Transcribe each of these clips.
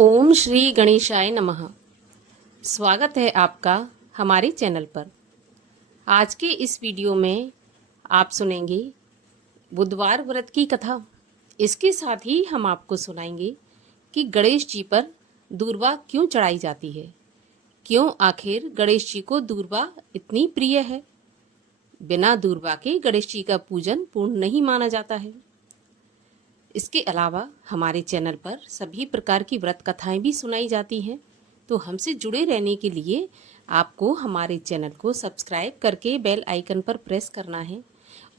ओम श्री गणेशाय नमः। स्वागत है आपका हमारे चैनल पर। आज के इस वीडियो में आप सुनेंगे बुधवार व्रत की कथा। इसके साथ ही हम आपको सुनाएंगे कि गणेश जी पर दूर्वा क्यों चढ़ाई जाती है, क्यों आखिर गणेश जी को दूर्वा इतनी प्रिय है। बिना दूर्वा के गणेश जी का पूजन पूर्ण नहीं माना जाता है। इसके अलावा हमारे चैनल पर सभी प्रकार की व्रत कथाएं भी सुनाई जाती हैं, तो हमसे जुड़े रहने के लिए आपको हमारे चैनल को सब्सक्राइब करके बेल आइकन पर प्रेस करना है।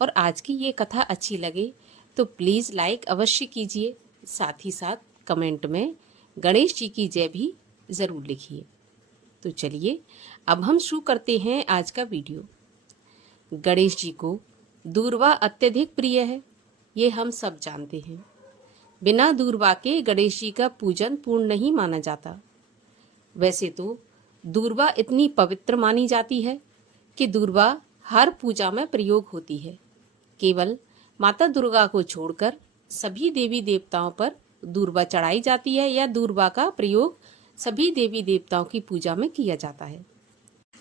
और आज की ये कथा अच्छी लगे तो प्लीज़ लाइक अवश्य कीजिए। साथ ही साथ कमेंट में गणेश जी की जय भी ज़रूर लिखिए। तो चलिए अब हम शुरू करते हैं आज का वीडियो। गणेश जी को दूर्वा अत्यधिक प्रिय है, ये हम सब जानते हैं। बिना दूर्वा के गणेश जी का पूजन पूर्ण नहीं माना जाता। वैसे तो दूर्वा इतनी पवित्र मानी जाती है कि दूर्वा हर पूजा में प्रयोग होती है। केवल माता दुर्गा को छोड़कर सभी देवी देवताओं पर दूर्वा चढ़ाई जाती है या दूर्वा का प्रयोग सभी देवी देवताओं की पूजा में किया जाता है।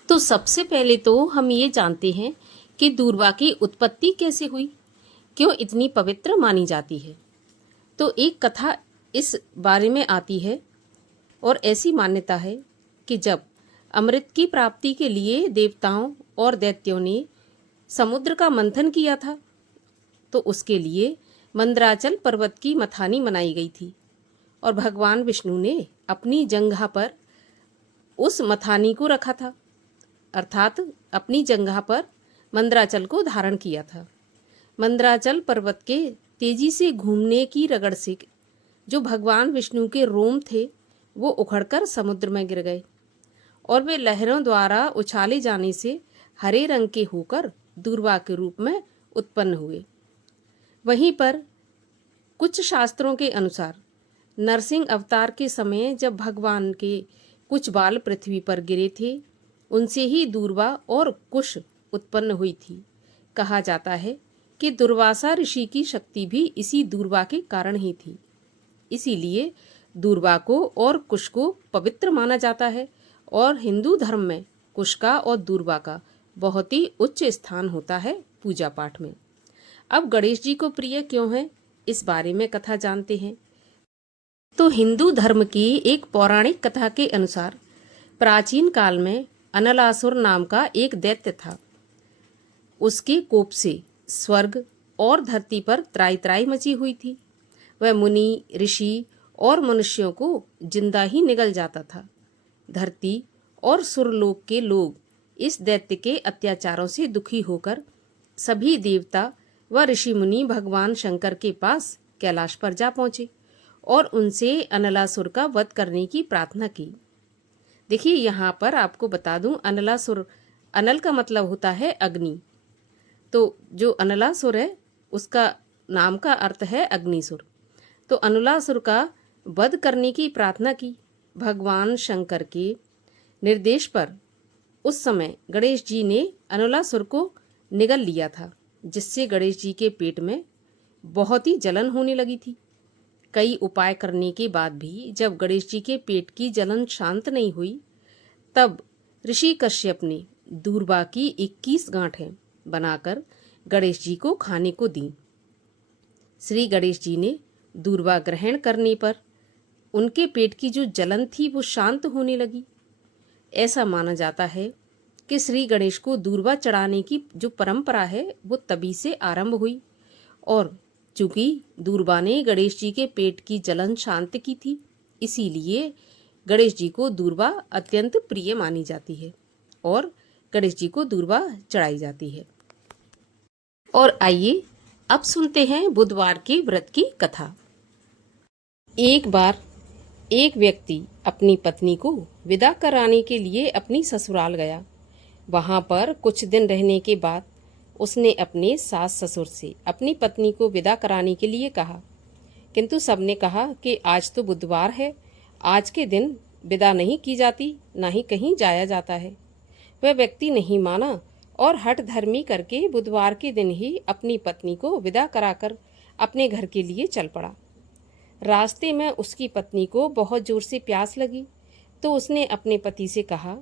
तो सबसे पहले तो हम ये जानते हैं कि दूर्वा की उत्पत्ति कैसे हुई, क्यों इतनी पवित्र मानी जाती है। तो एक कथा इस बारे में आती है और ऐसी मान्यता है कि जब अमृत की प्राप्ति के लिए देवताओं और दैत्यों ने समुद्र का मंथन किया था, तो उसके लिए मंदराचल पर्वत की मथानी बनाई गई थी और भगवान विष्णु ने अपनी जंघा पर उस मथानी को रखा था, अर्थात अपनी जंघा पर मंदराचल को धारण किया था। मंदराचल पर्वत के तेजी से घूमने की रगड़ से जो भगवान विष्णु के रोम थे वो उखड़कर समुद्र में गिर गए और वे लहरों द्वारा उछाले जाने से हरे रंग के होकर दूर्वा के रूप में उत्पन्न हुए। वहीं पर कुछ शास्त्रों के अनुसार नरसिंह अवतार के समय जब भगवान के कुछ बाल पृथ्वी पर गिरे थे, उनसे ही दूर्वा और कुश उत्पन्न हुई थी। कहा जाता है कि दुर्वासा ऋषि की शक्ति भी इसी दूर्वा के कारण ही थी। इसीलिए दूर्वा को और कुश को पवित्र माना जाता है और हिंदू धर्म में कुश का और दूर्वा का बहुत ही उच्च स्थान होता है पूजा पाठ में। अब गणेश जी को प्रिय क्यों है, इस बारे में कथा जानते हैं। तो हिंदू धर्म की एक पौराणिक कथा के अनुसार प्राचीन काल में अनलासुर नाम का एक दैत्य था। उसके कोप से स्वर्ग और धरती पर त्राई त्राई मची हुई थी। वह मुनि, ऋषि और मनुष्यों को जिंदा ही निगल जाता था। धरती और सुरलोक के लोग इस दैत्य के अत्याचारों से दुखी होकर सभी देवता व ऋषि मुनि भगवान शंकर के पास कैलाश पर जा पहुंचे और उनसे अनलासुर का वध करने की प्रार्थना की। देखिए यहाँ पर आपको बता दूं, अनलासुर, अनल का मतलब होता है अग्नि। तो जो अनलासुर है उसका नाम का अर्थ है अग्निसुर। तो अनलासुर का वध करने की प्रार्थना की। भगवान शंकर के निर्देश पर उस समय गणेश जी ने अनलासुर को निगल लिया था, जिससे गणेश जी के पेट में बहुत ही जलन होने लगी थी। कई उपाय करने के बाद भी जब गणेश जी के पेट की जलन शांत नहीं हुई, तब ऋषि कश्यप ने दूर्वा की 21 गांठें बनाकर गणेश जी को खाने को दी। श्री गणेश जी ने दूर्वा ग्रहण करने पर उनके पेट की जो जलन थी वो शांत होने लगी। ऐसा माना जाता है कि श्री गणेश को दूर्वा चढ़ाने की जो परंपरा है वो तभी से आरंभ हुई और चूंकि दूर्वा ने गणेश जी के पेट की जलन शांत की थी, इसीलिए गणेश जी को दूर्वा अत्यंत प्रिय मानी जाती है और गणेश जी को दूर्वा चढ़ाई जाती है। और आइए अब सुनते हैं बुधवार के व्रत की कथा। एक बार एक व्यक्ति अपनी पत्नी को विदा कराने के लिए अपनी ससुराल गया। वहां पर कुछ दिन रहने के बाद उसने अपने सास ससुर से अपनी पत्नी को विदा कराने के लिए कहा, किंतु सबने कहा कि आज तो बुधवार है, आज के दिन विदा नहीं की जाती, ना ही कहीं जाया जाता है। वह व्यक्ति नहीं माना और हठ धर्मी करके बुधवार के दिन ही अपनी पत्नी को विदा कराकर अपने घर के लिए चल पड़ा। रास्ते में उसकी पत्नी को बहुत ज़ोर से प्यास लगी, तो उसने अपने पति से कहा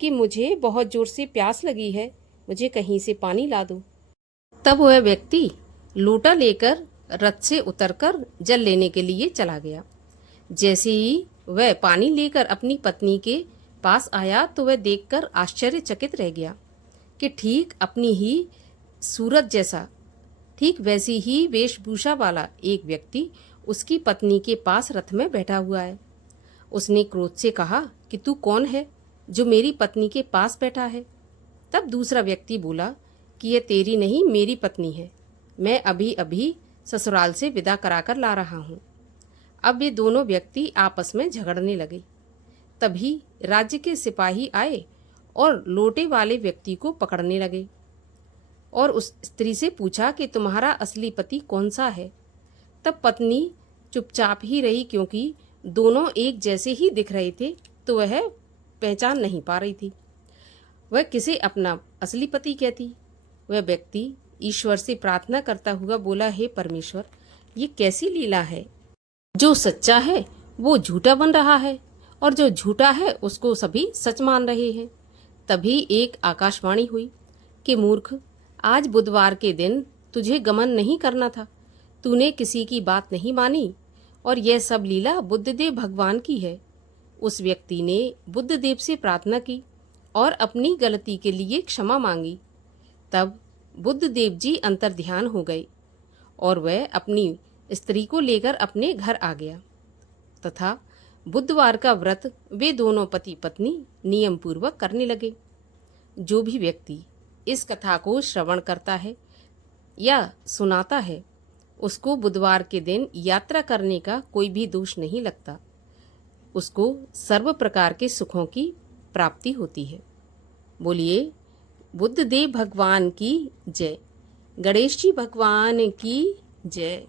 कि मुझे बहुत ज़ोर से प्यास लगी है, मुझे कहीं से पानी ला दो। तब वह व्यक्ति लोटा लेकर रथ से उतरकर जल लेने के लिए चला गया। जैसे ही वह पानी लेकर अपनी पत्नी के पास आया तो वह देखकर आश्चर्यचकित रह गया कि ठीक अपनी ही सूरत जैसा, ठीक वैसी ही वेशभूषा वाला एक व्यक्ति उसकी पत्नी के पास रथ में बैठा हुआ है। उसने क्रोध से कहा कि तू कौन है जो मेरी पत्नी के पास बैठा है? तब दूसरा व्यक्ति बोला कि यह तेरी नहीं, मेरी पत्नी है। मैं अभी अभी ससुराल से विदा कराकर ला रहा हूँ। अब ये दोनों व्यक्ति आपस में झगड़ने लगे। तभी राज्य के सिपाही आए और लोटे वाले व्यक्ति को पकड़ने लगे और उस स्त्री से पूछा कि तुम्हारा असली पति कौन सा है? तब पत्नी चुपचाप ही रही, क्योंकि दोनों एक जैसे ही दिख रहे थे तो वह पहचान नहीं पा रही थी वह किसे अपना असली पति कहती। वह व्यक्ति ईश्वर से प्रार्थना करता हुआ बोला, हे परमेश्वर, ये कैसी लीला है? जो सच्चा है वो झूठा बन रहा है और जो झूठा है उसको सभी सच मान रहे हैं। तभी एक आकाशवाणी हुई कि मूर्ख, आज बुधवार के दिन तुझे गमन नहीं करना था, तूने किसी की बात नहीं मानी और यह सब लीला बुद्धदेव भगवान की है। उस व्यक्ति ने बुद्धदेव से प्रार्थना की और अपनी गलती के लिए क्षमा मांगी। तब बुद्धदेव जी अंतर्ध्यान हो गए और वह अपनी स्त्री को लेकर अपने घर आ गया तथा बुधवार का व्रत वे दोनों पति पत्नी नियम पूर्वक करने लगे। जो भी व्यक्ति इस कथा को श्रवण करता है या सुनाता है उसको बुधवार के दिन यात्रा करने का कोई भी दोष नहीं लगता, उसको सर्व प्रकार के सुखों की प्राप्ति होती है। बोलिए बुद्धदेव भगवान की जय, गणेश जी भगवान की जय।